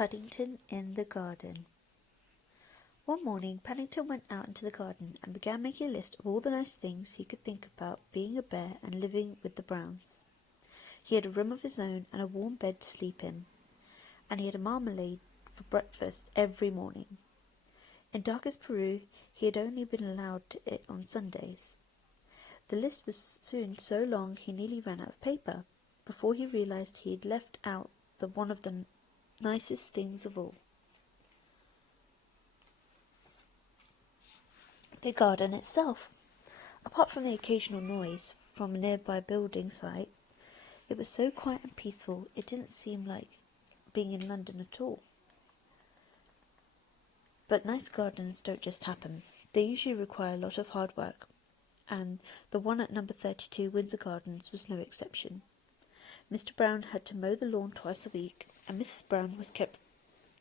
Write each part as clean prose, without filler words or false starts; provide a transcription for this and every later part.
Paddington in the garden. One morning, Paddington went out into the garden and began making a list of all the nice things he could think about being a bear and living with the Browns. He had a room of his own and a warm bed to sleep in, and he had a marmalade for breakfast every morning. In darkest Peru, he had only been allowed it on Sundays. The list was soon so long he nearly ran out of paper before he realized he had left out one of the nicest things of all. The garden itself. Apart from the occasional noise from a nearby building site, it was so quiet and peaceful it didn't seem like being in London at all. But nice gardens don't just happen. They usually require a lot of hard work, and the one at number 32 Windsor Gardens was no exception. Mr. Brown had to mow the lawn twice a week, and Mrs. Brown was kept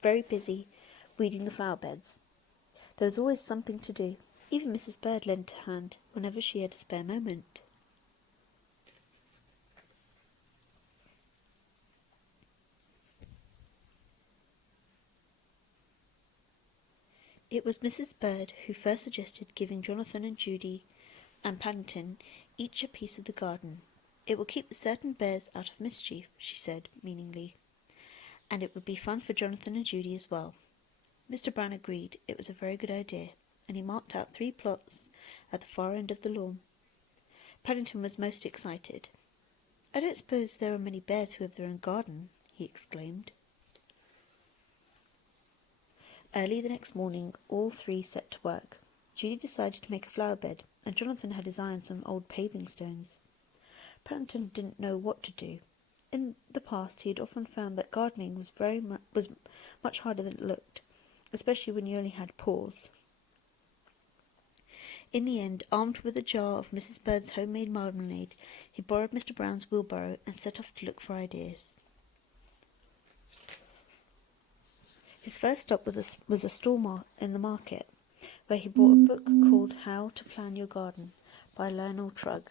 very busy weeding the flower beds. There was always something to do. Even Mrs. Bird lent a hand whenever she had a spare moment. It was Mrs. Bird who first suggested giving Jonathan and Judy and Paddington each a piece of the garden. It will keep the certain bears out of mischief, she said meaningly, and it would be fun for Jonathan and Judy as well. Mr. Brown agreed it was a very good idea, and he marked out 3 plots at the far end of the lawn. Paddington was most excited. "I don't suppose there are many bears who have their own garden," he exclaimed. Early the next morning, all 3 set to work. Judy decided to make a flower bed, and Jonathan had his eye on some old paving stones. Paddington didn't know what to do. In the past, he had often found that gardening was much harder than it looked, especially when you only had paws. In the end, armed with a jar of Mrs. Bird's homemade marmalade, he borrowed Mr. Brown's wheelbarrow and set off to look for ideas. His first stop was a stall in the market, where he bought a book called How to Plan Your Garden by Lionel Trugg.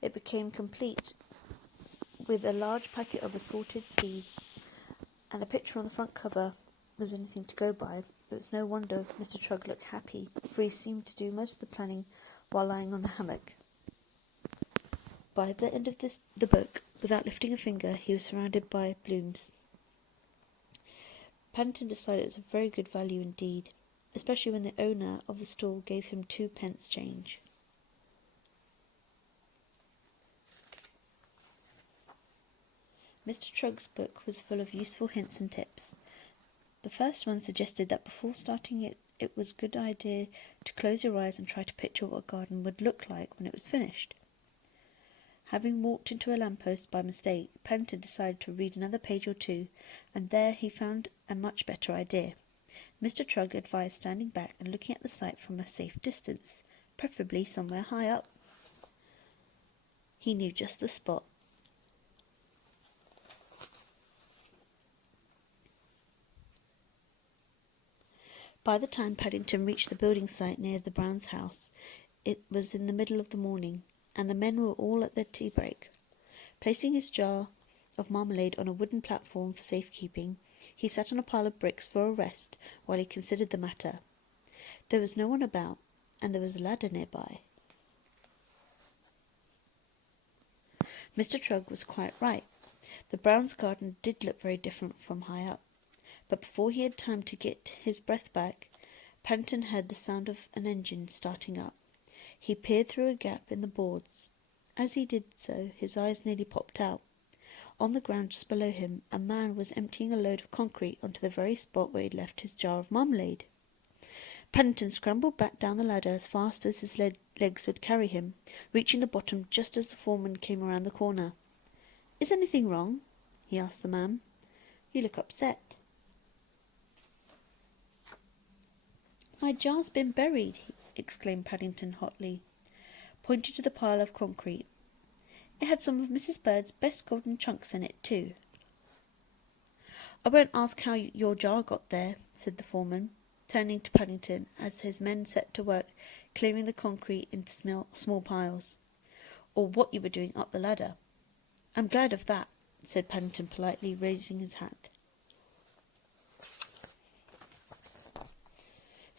It became complete with a large packet of assorted seeds, and a picture on the front cover was anything to go by. It was no wonder Mr. Trugg looked happy, for he seemed to do most of the planning while lying on a hammock. By the end of the book, without lifting a finger, he was surrounded by blooms. Paddington decided it was a very good value indeed, especially when the owner of the stall gave him 2 pence change. Mr. Trugg's book was full of useful hints and tips. The first one suggested that before starting it was a good idea to close your eyes and try to picture what a garden would look like when it was finished. Having walked into a lamppost by mistake, Paddington decided to read another page or 2, and there he found a much better idea. Mr. Trugg advised standing back and looking at the site from a safe distance, preferably somewhere high up. He knew just the spot. By the time Paddington reached the building site near the Browns' house, it was in the middle of the morning, and the men were all at their tea break. Placing his jar of marmalade on a wooden platform for safekeeping, he sat on a pile of bricks for a rest while he considered the matter. There was no one about, and there was a ladder nearby. Mr. Trugg was quite right. The Browns' garden did look very different from high up. But before he had time to get his breath back, Paddington heard the sound of an engine starting up. He peered through a gap in the boards. As he did so, his eyes nearly popped out. On the ground just below him, a man was emptying a load of concrete onto the very spot where he had left his jar of marmalade. Paddington scrambled back down the ladder as fast as his legs would carry him, reaching the bottom just as the foreman came around the corner. "Is anything wrong?" he asked the man. "You look upset." "My jar's been buried," exclaimed Paddington hotly, pointing to the pile of concrete. "It had some of Mrs. Bird's best golden chunks in it, too." "I won't ask how your jar got there," said the foreman, turning to Paddington as his men set to work clearing the concrete into small piles, "or what you were doing up the ladder." "I'm glad of that," said Paddington politely, raising his hat.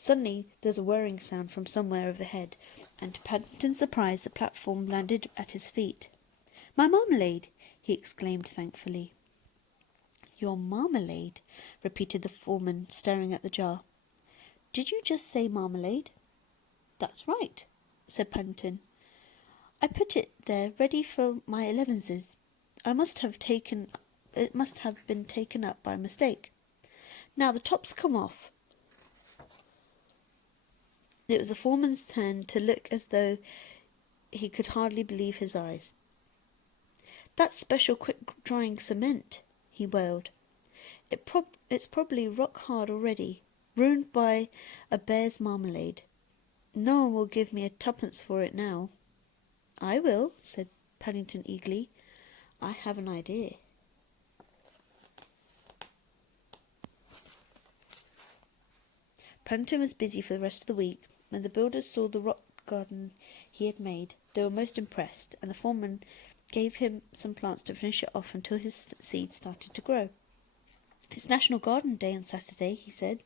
Suddenly there was a whirring sound from somewhere overhead, and to Paddington's surprise the platform landed at his feet. "My marmalade!" he exclaimed thankfully. "Your marmalade?" repeated the foreman, staring at the jar. "Did you just say marmalade?" "That's right," said Paddington. "I put it there ready for my elevenses. It must have been taken up by mistake. Now the top's come off." It was the foreman's turn to look as though he could hardly believe his eyes. "That's special quick-drying cement," he wailed. It's probably rock hard already, ruined by a bear's marmalade. No one will give me a twopence for it now." "I will," said Paddington eagerly. "I have an idea." Paddington was busy for the rest of the week. When the builders saw the rock garden he had made, they were most impressed, and the foreman gave him some plants to finish it off until his seeds started to grow. "It's National Garden Day on Saturday," he said.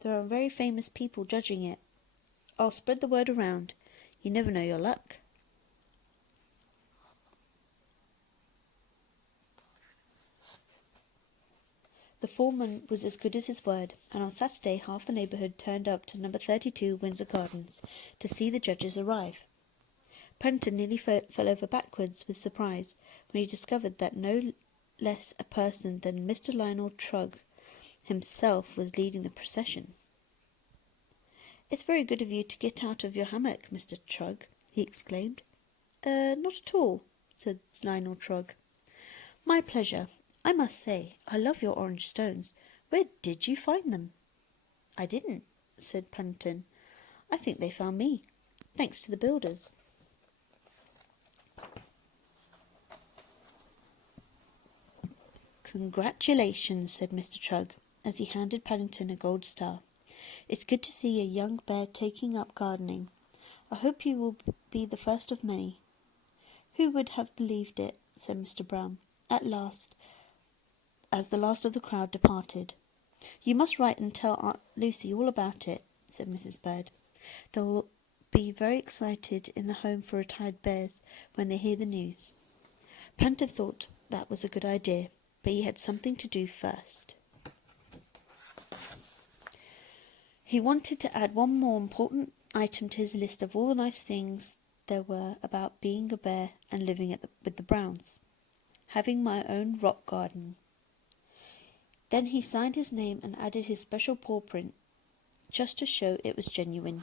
"There are very famous people judging it. I'll spread the word around. You never know your luck." The foreman was as good as his word, and on Saturday half the neighbourhood turned up to number 32 Windsor Gardens to see the judges arrive. Paddington nearly fell over backwards with surprise when he discovered that no less a person than Mr. Lionel Trugg himself was leading the procession. "It's very good of you to get out of your hammock, Mr. Trugg," he exclaimed. Not at all," said Lionel Trugg. "My pleasure. I must say, I love your orange stones. Where did you find them?" "I didn't," said Paddington. "I think they found me, thanks to the builders." "Congratulations," said Mr. Trugg, as he handed Paddington a gold star. "It's good to see a young bear taking up gardening. I hope you will be the first of many." "Who would have believed it?" said Mr. Brown, at last, as the last of the crowd departed. "You must write and tell Aunt Lucy all about it," said Mrs. Bird. "They'll be very excited in the Home for Retired Bears when they hear the news." Paddington thought that was a good idea, but he had something to do first. He wanted to add one more important item to his list of all the nice things there were about being a bear and living with the Browns: having my own rock garden. Then he signed his name and added his special paw print, just to show it was genuine.